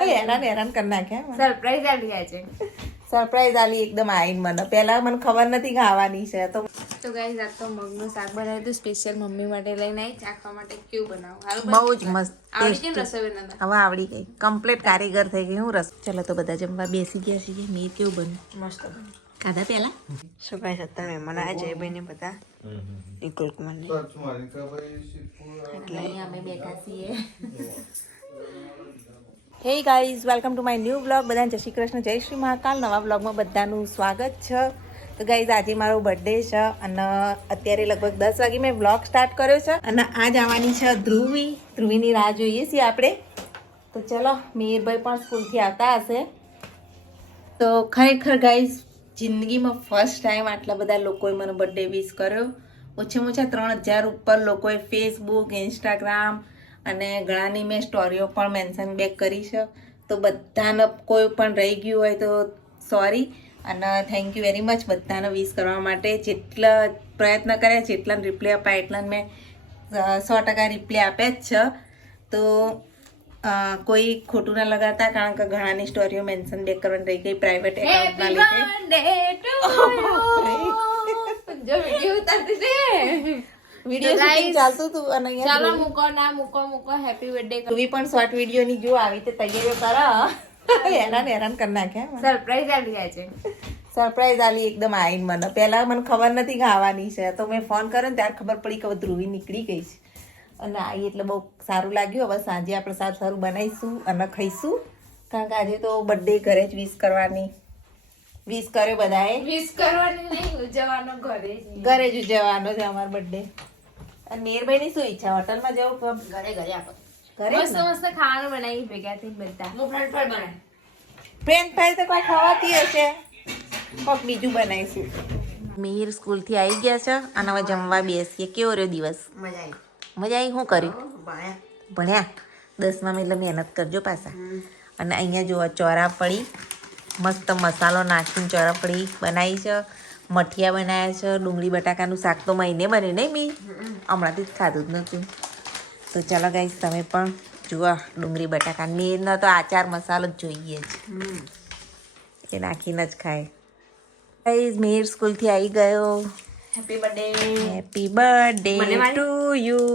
હેરાન કરી નાખ્યા સરપ્રાઈઝ આલી આજે. સરપ્રાઈઝ આલી એકદમ આઈને મને પહેલા મને ખબર નથી કે આવવાની છે તો ગાઈસ આ તો મગનું શાક બનાવ્યું હતું સ્પેશિયલ મમ્મી માટે લઈને આવી ચાખવા માટે. કેવું બનાવું? બહુ જ મસ્ત આવડી ગઈ રસોઈ બનાવતા? હવે આવડી ગઈ કમ્પ્લીટ કારીગર થઈ ગઈ હું રસ. ચલો તો બધા જમવા બેસી ગયા છીએ. મીર કેવું બન્યું? મસ્ત. ખાધા પહેલા શું ભાઈ સત્તા મહેમાન આવ્યા જયભાઈ ને બધા નિકુલ કુમાર ને એટલે અહીંયા અમે બેઠા છીએ. Hey guys, welcome to my new blog. બધાને જય શ્રી કૃષ્ણ, જય શ્રી મહાકાલ. નવા બ્લોગમાં બધાનું સ્વાગત છે. તો ગાઈઝ આજે મારો બર્થડે છે અને અત્યારે લગભગ 10 વાગે મેં બ્લોગ સ્ટાર્ટ કર્યો છે અને આજ આવવાની છે ધ્રુવીની રાહ જોઈએ છીએ આપણે. તો ચલો, મીરભાઈ પણ સ્કૂલથી આવતા હશે. તો ખરેખર ગાઈઝ જિંદગીમાં ફર્સ્ટ ટાઈમ આટલા બધા લોકોએ મને બર્થડે વિશ કર્યો. ઓછામાં ઓછા 3000 ઉપર લોકોએ ફેસબુક, ઇન્સ્ટાગ્રામ અને ઘણાની મેં સ્ટોરીઓ પણ મેન્શન બેક કરી છે. તો બધાને કોઈ પણ રહી ગયું હોય તો સોરી અને થેન્ક યુ વેરી મચ બધાને વિશ કરવા માટે. જેટલા પ્રયત્ન કર્યા, જેટલાને રિપ્લાય આપ્યા એટલાને મેં 100% રિપ્લાય આપ્યા જ છે. તો કોઈ ખોટું ના લગાડતા, કારણ કે ઘણાની સ્ટોરીઓ મેન્શન બેક કરવાની રહી ગઈ પ્રાઇવેટ એકાઉન્ટના લીધે. જો વિડિયો ઉતારતી છે. વિડિયો શૂટિંગ ચાલતું હતું અને અહીંયા ચાલો મૂકો ના મૂકો હેપી બર્થડે. ધ્રુવી પણ શોર્ટ વિડીયોની જો આવી રીતે તૈયારીઓ કરો. હેરાન કરી નાખ્યા. સરપ્રાઈઝ આલી આજે. સરપ્રાઈઝ આલી એકદમ આઈને મને પહેલા મને ખબર નથી કે આવવાની છે તો મેં ફોન કર્યો ને ત્યારે ખબર પડી કે ધ્રુવી નીકળી ગઈ છે અને આવી એટલે બહુ સારું લાગ્યું. હવે સાંજે આપણે સારું બનાવીશું અને ખાઈશું, કારણ કે આજે તો બર્થડે ઘરે જ વિશ કરવાની. વિશ કર્યો બધાએ. વિશ કરવાની નહીં, ઉજવવાનો ઘરે જ ઉજવવાનો છે અમારો બર્થડે. અને મેરભાઈની શું ઈચ્છા? હોટલમાં જવું કે ઘરે આપો. ઘરે મસ્ત ખાવાનું બનાવી ભેગા થઈને બધા. હું ફ્રેન્ચ ફ્રાઈ બનાવી. ફ્રેન્ચ ફ્રાઈ તો કોઈ ખાવાતી હશે, કોક બીજું બનાવીશું. મીર સ્કૂલથી આવી ગયા છે અને હવે જમવા બેસીએ. કેવો રહ્યો દિવસ? મજા આવી. મજા આવી? શું કર્યું? ભણ્યા. ભણ્યા? 10માં એટલે મહેનત કરજો પાછા. અને અહીંયા જુઓ ચોરાફળી, મસ્ત મસાલો નાખીને ચોરાફળી બનાવી છે. મઠિયા બનાવ્યા છે. ડુંગળી બટાકાનું શાક તો મહિને બને નહીં મી? હમણાંથી જ ખાધું જ નહોતું. તો ચાલો ગાઈસ તમે પણ જુઓ ડુંગળી બટાકા. મીરનો તો આચાર મસાલો જ જોઈએ જ, એ નાખીને જ ખાય. ગાઈસ મીર સ્કૂલથી આવી ગયો. Happy birthday. Happy birthday to you.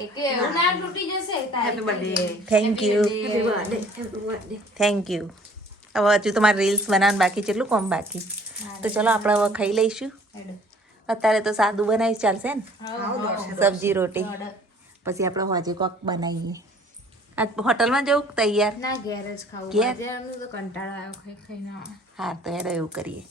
Happy birthday. Thank you. Thank you. હવે હજુ તમારે રીલ્સ બનાવવાનું બાકી છે, એટલું કોમ બાકી. તો ચલો આપણે હવે ખાઈ લઈશું. અત્યારે તો સાદું બનાવી ચાલશે ને, સબ્જી રોટી. પછી આપણે હોજે કોક બનાવીએ. આ હોટલમાં જવું તૈયાર? ના ઘેર જ ખાવું. ઘેર? આજે અમને તો કંટાળો આવ્યો ખાઈને. હા તો હેડો એવું કરીએ.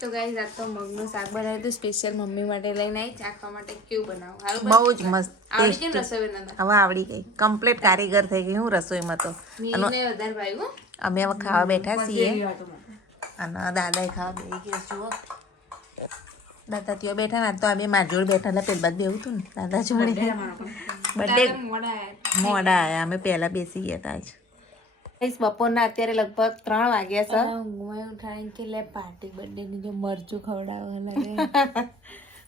તો ગાઈસ આ તો મગનું શાક બનાવ્યું હતું સ્પેશિયલ મમ્મી માટે લઈને આવી ચાખવા માટે. કેવું બનાવું? બહુ જ મસ્ત. આવડી ગઈ રસોઈ બનાવતા? હવે આવડી ગઈ કમ્પ્લીટ કારીગર થઈ ગઈ હું રસોઈમાં તો. મીને વધારે ભાવ્યું. અમે હવે ખાવા બેઠા છીએ અને દાદાએ ખાવા બેસી ગયા. જુઓ દાદા ત્યાં બેઠા ને, તો આ બે મારી જોડે બેઠા એટલે પેલ બાદ બેવું હતું ને દાદા જોડે. બર્થડે મોડા આવ્યા, અમે પહેલા બેસી ગયા હતા. આજ બપોરના અત્યારે લગભગ 3 વાગ્યા છે. ઊંઘમાં ઉઠાડીને કે લે પાર્ટી બર્થડે ની જો મરચું ખવડાવવા લાગે.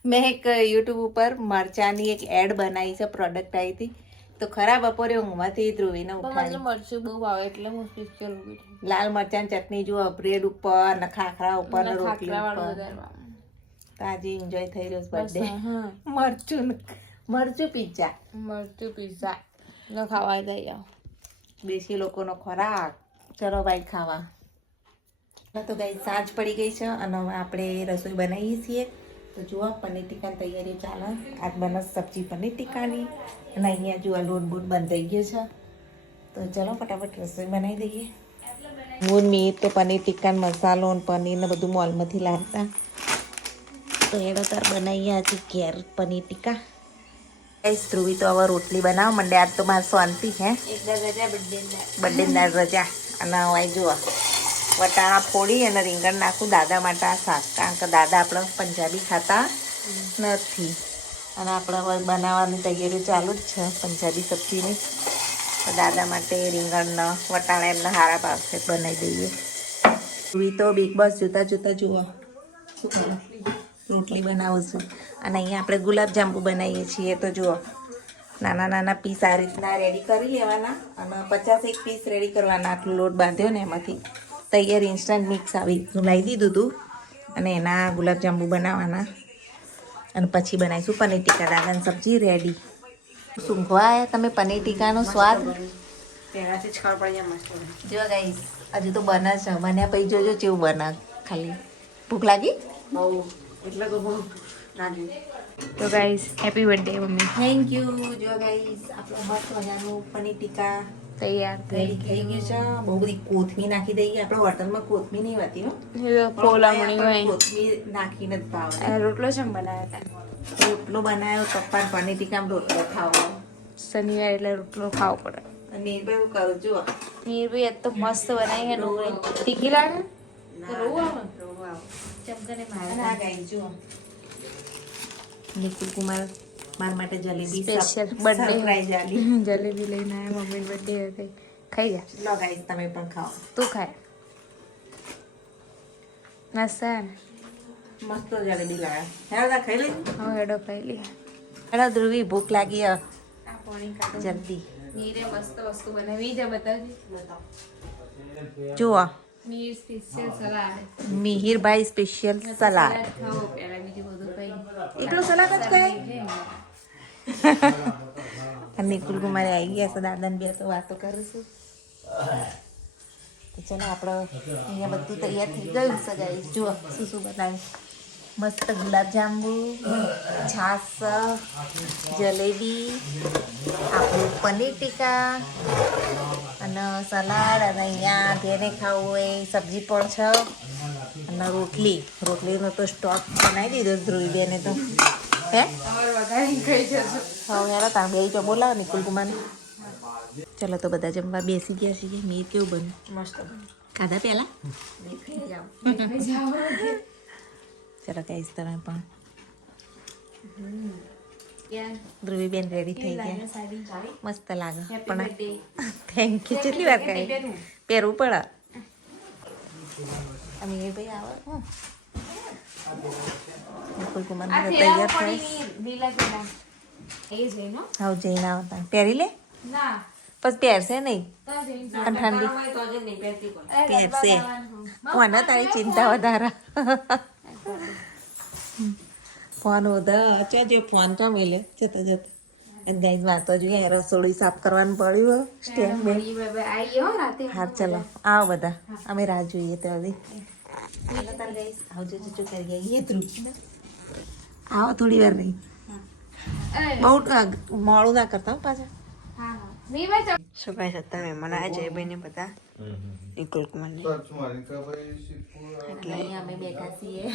મેં એક યુટ્યુબ ઉપર મરચાની એક એડ બનાવી છે, પ્રોડક્ટ આવી હતી. તો ખરા બપોરે ઊંઘમાંથી ધ્રુવીને ઉઠાડી. મરચું બહુ આવે એટલે હું સ્પેશિયલ લાલ મરચાની ચટણી જુઓ, બ્રેડ ઉપર ને ખાખરા ઉપર ને રોટલી ઉપર. તો આજે એન્જોય થઈ રહ્યો છે બર્થડે. મરચું પિઝા. મરચું પિઝા ન ખાવા જાય. દેશી લોકોનો ખોરાક. ચલો ભાઈ ખાવા. તો ગાઈ સાંજ પડી ગઈ છે અને હવે આપણે રસોઈ બનાવીએ છીએ. તો જુઓ પનીર ટીક્કાની તૈયારી ચાલે. આજ બને સબ્જી પનીર ટીક્કાની અને અહીંયા જુઓ લોટ બોટ બંધ થઈ ગયો છે. તો ચલો ફટાફટ રસોઈ બનાવી દઈએ. મૂન મીટ તો પનીર ટીક્કાનો મસાલો ને પનીર ને બધું મોલમાંથી લાવતા. તો એનો તાર બનાવીએ આજે ઘેર પનીર ટીક્કા. ધ્રુવી તો હવે રોટલી બનાવવા માંડે. આજ તો મારે શાંતિ છે. બર્થડે રજા. અને હવે જુઓ વટાણા ફોડી અને રીંગણ નાખું દાદા માટે આ શાક, કારણ કે દાદા આપણે પંજાબી ખાતા નથી. અને આપણે હવે બનાવવાની તૈયારી ચાલુ જ છે પંજાબી સબ્જીની. તો દાદા માટે રીંગણના વટાણા એમને હારા ભાવશે બનાવી દઈએ. ધ્રુવી તો બિગ બોસ જોતા જોતા જુઓ શું કરે, રોટલી બનાવું છું. અને અહીંયા આપણે ગુલાબ જાંબુ બનાવીએ છીએ. તો જુઓ નાના નાના પીસ આ રીતના રેડી કરી લેવાના અને 51 પીસ રેડી કરવાના. આટલો લોટ બાંધ્યો ને એમાંથી તૈયાર ઇન્સ્ટન્ટ મિક્સ આવી રીતનું લાવી દીધું હતું અને એના ગુલાબજાંબુ બનાવવાના અને પછી બનાવીશું પનીર ટીકા. દાદાની સબ્જી રેડી. સૂંઘવા આવ્યા તમે પનીર ટીકાનો સ્વાદ? પહેલાથી જ ખબર પડી જાય મસ્ત બને. જો ગાઈસ હજુ તો બને છે. બન્યા પછી જોજો કેવું બને. ખાલી ભૂખ લાગી? બહુ એટલે તો બહુ લાગી. તો guys happy birthday mummy. Thank you. જો ગાઈસ આપણો મસ્ત મજાનું પનીર ટીકા તૈયાર રેડી થઈ ગયું છે. બહુ બધી કોથમીર નાખી દઈએ. આપણે હોટલમાં કોથમીર નહીં હોતી હો. પોલામણી હોય. કોથમીર નાખીને જ ભાવે. આ રોટલો છે બનાવ્યા હતા. રોટલો બનાવ્યો પપ્પા પનીર ટીકામાં રોટલો ખાવો. શનિવાર એટલે રોટલો ખાવો પડે. અને એ ભાઈ કરું જો નીરભાઈ આજ તો મસ્ત બનાવી છે ડુંગળી. તીખી લાગે? તો રોવું આવે? રોવું આવે. ચમકાને અને મારે આ ગાઈ જો નિકુલ કુમાર મારા માટે જલેબી સ્પેશિયલ બર્થડે સરપ્રાઈઝ આલી. જલેબી લઈને આવ્યા મમ્મી બર્થડે હતી. ખાઈ જા. લો ગાઈસ તમે પણ ખાઓ. તું ખાય. નાસ્તા ને મસ્ત જલેબી લાવ્યા. હેડો તા ખાઈ લઈ. હવે હેડો ખાઈ લે. હેડો ધ્રુવી ભૂખ લાગી હે. આ પાણી કાઢો. જલ્દી નીરે મસ્ત વસ્તુ બનાવી છે બતાવજે. જુઓ નીર special salad. Mihirbhai special salad. ખાઓ પહેલા બીજું બધું ખાઈ. એકલો સલાડ જ ખાય. અને નિકુલ કુમારે આવી ગયા છે. દાદાને બે તો વાતો કરીશું. તો ચલો આપણે અહીંયા બધું તૈયાર થઈ ગયું છે ગાઈસ. જુઓ શું શું બનાવ્યું. મસ્ત ગુલાબજાંબુ, છાશ, જલેબી, આપણું પનીર ટીકા અને સલાડ અને અહીંયા જેને ખાવું હોય સબ્જી પણ છે અને રોટલીનો તો સ્ટોક બનાવી દીધો ધ્રુવીબેને તો. હે તમારે વધારે ખાઈ જશો. હવે યાર તાર બે જો બોલાવો નિકુલ કુમારને. ચલો તો બધા જમવા બેસી ગયા છીએ. મીર કેવું બન્યું? મસ્ત બને. ખાધા પહેલા? જાઓ. ચલો ગાઈસ તમે પણ. યાર ધ્રુવીબેન રેડી થઈ લાગે ગયા. સાડી. મસ્ત લાગે હેપી પણ બર્થડે. Thank you. કેટલી વાર કહે પહેરવું. પહેરવું પડે. અમે એ ભાઈ આવે નિકુલ કુમાર આ બધા થેલામાં તૈયાર થાય. પડી લીલા થેલા. એ છે નો? આવ જઈને આવતા પહેરી લે ના. પછી પહેરશે નહીં. તો જઈને અને ઠંડી તો જ નહીં પહેરતી કોઈ. પહેરશે. કોને તારી ચિંતા વધારે? ફોન વધારે ચો જો ફોન તો મેલે જતા જતા. અને ગાઈસ વાતો જોઈએ રસોડું સાફ કરવાનું પડ્યું સ્ટેન્ડ બે. મળી બાબા આવી હો રાતે. હા ચલો આવો બધા અમે રાહ જોઈએ તો હવે આવજો જજો કરી આવીએ ધ્રુવ. આવો થોડી વાર રહી. બહુ મોડું ના કરતા હો પાછા. હા હા. નહીં ભાઈ શું કહે છે તમે મને આ જયભાઈને બધા નિકુલ કુમારને અહીંયા અમે બેઠા છીએ